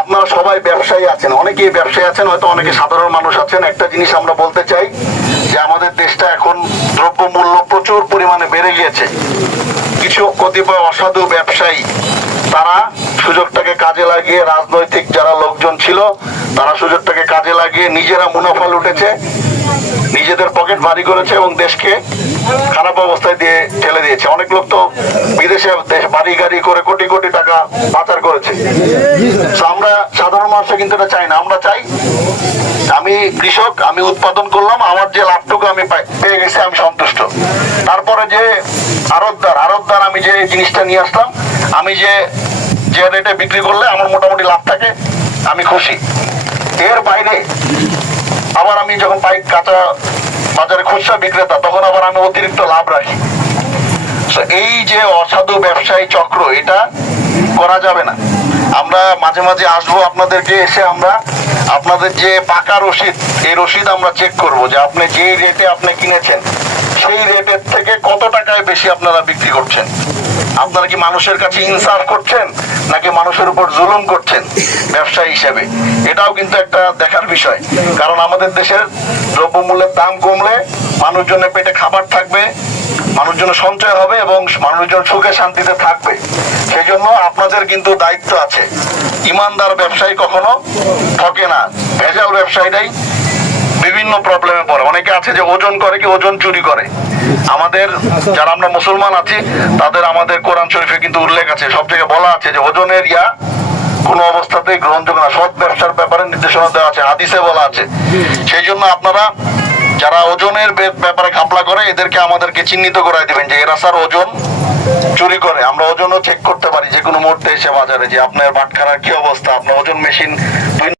আপনারা সবাই ব্যবসায়ী আছেন। অনেকেই ব্যবসায়ী আছেন, হয়তো অনেকে সাধারণ মানুষ আছেন। একটা জিনিস আমরা বলতে চাই যে আমাদের দেশটা এখন দ্রব্যমূল্য প্রচুর পরিমাণে বেড়ে গিয়েছে। কিছু কতিপয় অসাধু ব্যবসায়ী, তারা সুযোগটাকে কাজে লাগিয়ে রাজনৈতিক যারা লোকজন ছিল, তারা সুযোগটাকে কাজে লাগিয়ে নিজেরা মুনাফা লুটেছে, নিজেদের পকেট ভারী করেছে এবং দেশকে খারাপ অবস্থায় দিয়ে ঠেলে দিয়েছে। অনেক লোক তো বিদেশে দেশ বাড়ি গাড়ি করে কোটি কোটি টাকা পাচার করেছে। So আমরা মানুষ কিন্তু এটা চাই না। আমরা চাই, আমি কৃষক, আমি উৎপাদন করলাম, আমার যে লাভটুকু আমি পেয়ে গেছি, আমি সন্তুষ্ট। তারপরে যে আরতদার আরতদার আমি যে জিনিসটা নিয়ে আসলাম, আমি যে যে রেটে বিক্রি করলে আমার মোটামুটি লাভ থাকে, আমি খুশি। এর বাইরে আবার আমি যখন পাই কাঁচা বাজারে খুচরা বিক্রেতা, তখন আবার আমি অতিরিক্ত লাভ রাখি। এই যে অসাধু ব্যবসায়ী চক্র, এটা করা যাবে না। আমরা মাঝে মাঝে আসব আপনাদেরকে এসে আমরা আপনাদের যে পাকা রসিদ, এই রসিদ আমরা চেক করব যে আপনি যেই রেটে আপনি কিনেছেন, সেই রেটের থেকে কত টাকায় বেশি আপনারা বিক্রি করছেন? আপনারা কি মানুষের কাছে ইনসাফ করছেন, নাকি মানুষের উপর জুলুম করছেন ব্যবসায়ী হিসেবে? এটাও কিন্তু একটা দেখার বিষয়। কারণ আমাদের দেশের দ্রব্যমূল্যের দাম কমলে মানুষজনের পেটে খাবার থাকবে মানুষজন সঞ্চয় হবে এবং মানুষজন সুখে শান্তিতে থাকবে। সেই জন্য আপনাদের কিন্তু দায়িত্ব আছে। ইমানদার ব্যবসায়ী কখনো ঠকে না। ভেজাল ব্যবসায়ীরাই বিভিন্ন প্রবলেমে পড়ে। অনেকে আছে যে ওজন করে কি ওজন চুরি করে। আমাদের যারা আমরা মুসলমান আছি, তাদের আমাদের কোরআন শরীফে কিন্তু উল্লেখ আছে। সব থেকে বলা আছে যে ওজনের ইয়া কোনো অবস্থাতেই গ্রহণযোগ্য না। সৎ ব্যবসার ব্যাপারে নির্দেশনা দেওয়া আছে, হাদিসে বলা আছে। সেই জন্য আপনারা যারা ওজনের ব্যাপারে ঘাপলা করে এদেরকে আমাদেরকে চিহ্নিত করাই দেবেন যে এরা স্যার ওজন চুরি করে। আমরা ওজনও চেক করতে পারি যে কোনো মুহূর্তে এসে বাজারে যে আপনার বাটখারার কি অবস্থা, আপনার ওজন মেশিন